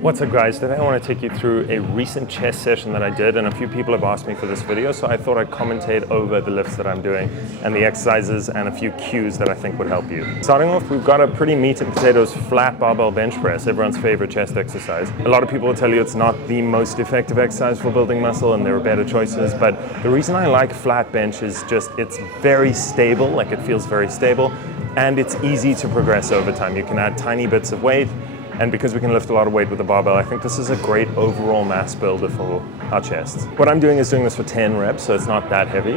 What's up guys, today I want to take you through a recent chest session that I did, and a few people have asked me for this video, so I thought I'd commentate over the lifts that I'm doing and the exercises and a few cues that I think would help you. Starting off, we've got a pretty meat and potatoes flat barbell bench press, everyone's favorite chest exercise. A lot of people will tell you it's not the most effective exercise for building muscle and there are better choices, but the reason I like flat bench is just it's very stable, like it feels very stable, and it's easy to progress over time. You can add tiny bits of weight. And because we can lift a lot of weight with a barbell, I think this is a great overall mass builder for our chests. What I'm doing is doing this for 10 reps, so it's not that heavy.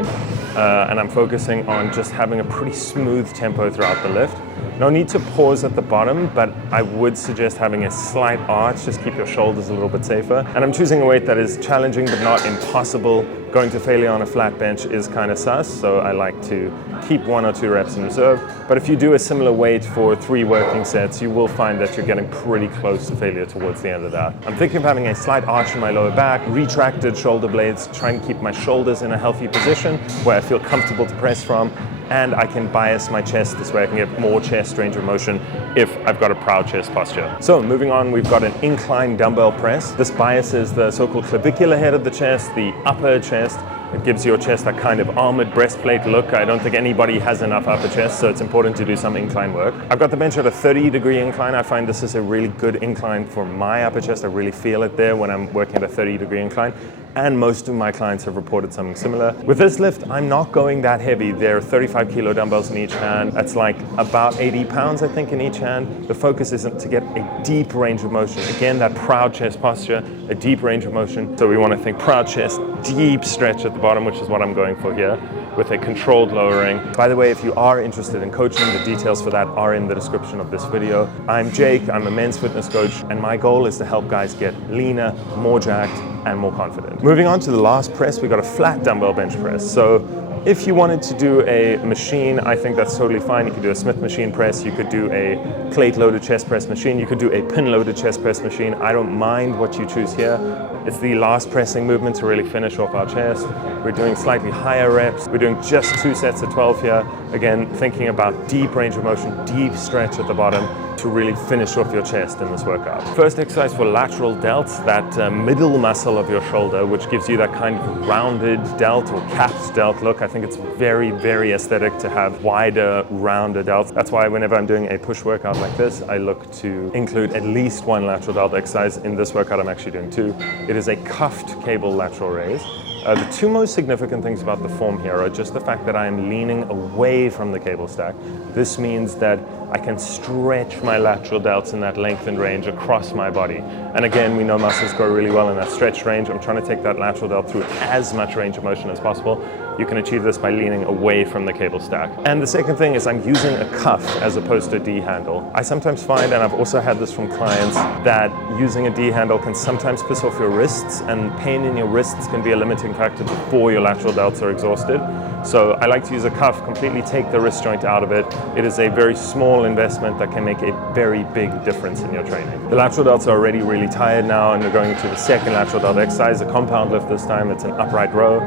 And I'm focusing on just having a pretty smooth tempo throughout the lift. No need to pause at the bottom, but I would suggest having a slight arch, just keep your shoulders a little bit safer. And I'm choosing a weight that is challenging but not impossible. Going to failure on a flat bench is kind of sus, so I like to keep 1 or 2 reps in reserve. But if you do a similar weight for 3 working sets, you will find that you're getting pretty close to failure towards the end of that. I'm thinking of having a slight arch in my lower back, retracted shoulder blades, trying to keep my shoulders in a healthy position where I feel comfortable to press from, and I can bias my chest this way. I can get more chest range of motion if I've got a proud chest posture. So moving on, we've got an incline dumbbell press. This biases the so-called clavicular head of the chest, the upper chest. It gives your chest a kind of armored breastplate look. I don't think anybody has enough upper chest, so it's important to do some incline work. I've got the bench at a 30-degree incline. I find this is a really good incline for my upper chest. I really feel it there when I'm working at a 30-degree incline. And most of my clients have reported something similar. With this lift, I'm not going that heavy. There are 35 kilo dumbbells in each hand. That's like about 80 pounds, I think, in each hand. The focus isn't to get a deep range of motion. Again, that proud chest posture, a deep range of motion. So we want to think proud chest, deep stretch at the bottom, which is what I'm going for here, with a controlled lowering. By the way, if you are interested in coaching, the details for that are in the description of this video. I'm Jake, I'm a men's fitness coach, and my goal is to help guys get leaner, more jacked, and more confident. Moving on to the last press, we got a flat dumbbell bench press. So if you wanted to do a machine, I think that's totally fine. You could do a Smith machine press, you could do a plate-loaded chest press machine, you could do a pin-loaded chest press machine. I don't mind what you choose here. It's the last pressing movement to really finish off our chest. We're doing slightly higher reps. We're doing just 2 sets of 12 here. Again, thinking about deep range of motion, deep stretch at the bottom to really finish off your chest in this workout. First exercise for lateral delts, that middle muscle of your shoulder, which gives you that kind of rounded delt or capped delt look. I think it's very, very aesthetic to have wider, rounder delts. That's why whenever I'm doing a push workout like this, I look to include at least 1 lateral delt exercise. In this workout, I'm actually doing 2. It is a cuffed cable lateral raise. The 2 most significant things about the form here are just the fact that I am leaning away from the cable stack. This means that I can stretch my lateral delts in that lengthened range across my body. And again, we know muscles grow really well in that stretched range. I'm trying to take that lateral delt through as much range of motion as possible. You can achieve this by leaning away from the cable stack. And the second thing is I'm using a cuff as opposed to a D handle. I sometimes find, and I've also had this from clients, that using a D handle can sometimes piss off your wrists, and pain in your wrists can be a limiting factor before your lateral delts are exhausted. So I like to use a cuff, completely take the wrist joint out of it. It is a very small investment that can make a very big difference in your training. The lateral delts are already really tired now, and we're going into the second lateral delt exercise, a compound lift this time. It's an upright row.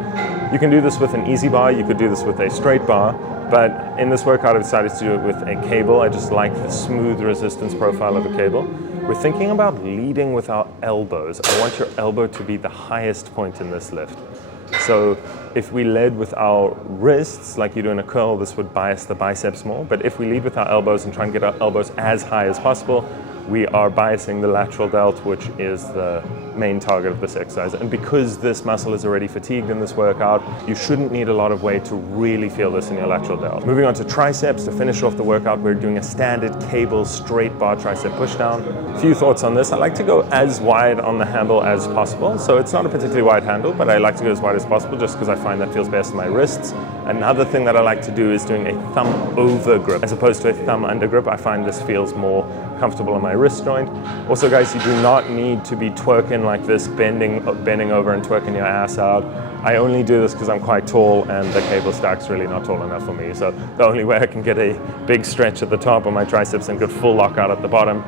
You can do this with an easy bar, you could do this with a straight bar, but in this workout I decided to do it with a cable. I just like the smooth resistance profile of a cable. We're thinking about leading with our elbows. I want your elbow to be the highest point in this lift. So if we led with our wrists, like you do in a curl, this would bias the biceps more. But if we lead with our elbows and try and get our elbows as high as possible, we are biasing the lateral delt, which is the main target of this exercise. And because this muscle is already fatigued in this workout, you shouldn't need a lot of weight to really feel this in your lateral delt. Moving on to triceps, to finish off the workout, we're doing a standard cable straight bar tricep pushdown. A few thoughts on this. I like to go as wide on the handle as possible. So it's not a particularly wide handle, but I like to go as wide as possible just because I find that feels best in my wrists. Another thing that I like to do is doing a thumb over grip as opposed to a thumb under grip. I find this feels more comfortable on my wrist joint. Also guys, you do not need to be twerking like this, bending over and twerking your ass out. I only do this because I'm quite tall and the cable stack's really not tall enough for me. So the only way I can get a big stretch at the top of my triceps and good full lockout at the bottom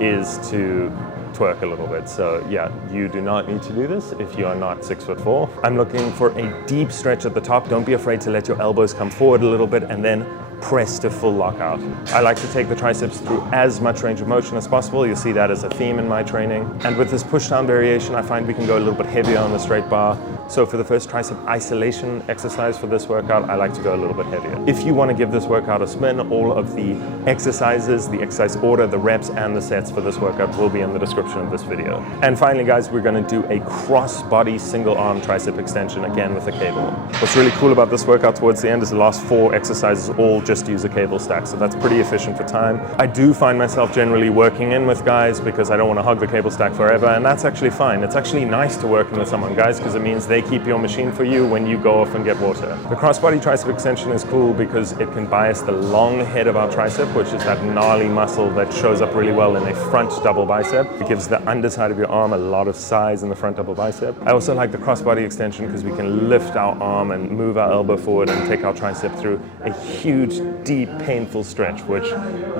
is to twerk a little bit. So yeah, you do not need to do this if you are not 6'4". I'm looking for a deep stretch at the top. Don't be afraid to let your elbows come forward a little bit and then press to full lockout. I like to take the triceps through as much range of motion as possible. You'll see that as a theme in my training. And with this push-down variation, I find we can go a little bit heavier on the straight bar. So for the first tricep isolation exercise for this workout, I like to go a little bit heavier. If you want to give this workout a spin, all of the exercises, the exercise order, the reps, and the sets for this workout will be in the description of this video. And finally, guys, we're going to do a cross-body single-arm tricep extension, again with a cable. What's really cool about this workout towards the end is the last 4 exercises all just use a cable stack, so that's pretty efficient for time. I do find myself generally working in with guys because I don't want to hog the cable stack forever, and that's actually fine. It's actually nice to work in with someone, guys, because it means they keep your machine for you when you go off and get water. The cross-body tricep extension is cool because it can bias the long head of our tricep, which is that gnarly muscle that shows up really well in a front double bicep. It gives the underside of your arm a lot of size in the front double bicep. I also like the cross-body extension because we can lift our arm and move our elbow forward and take our tricep through a huge, deep, painful stretch, which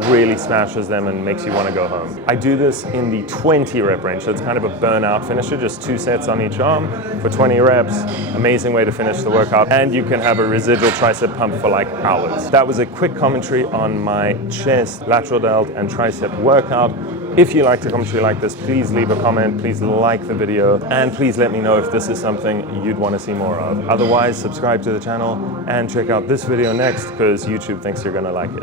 really smashes them and makes you want to go home. I do this in the 20 rep range, so it's kind of a burnout finisher, just 2 sets on each arm for 20 reps. Amazing way to finish the workout, and you can have a residual tricep pump for like hours. That was a quick commentary on my chest, lateral delt, and tricep workout. If you liked a commentary like this, please leave a comment, please like the video, and please let me know if this is something you'd want to see more of. Otherwise, subscribe to the channel and check out this video next because YouTube thinks you're going to like it.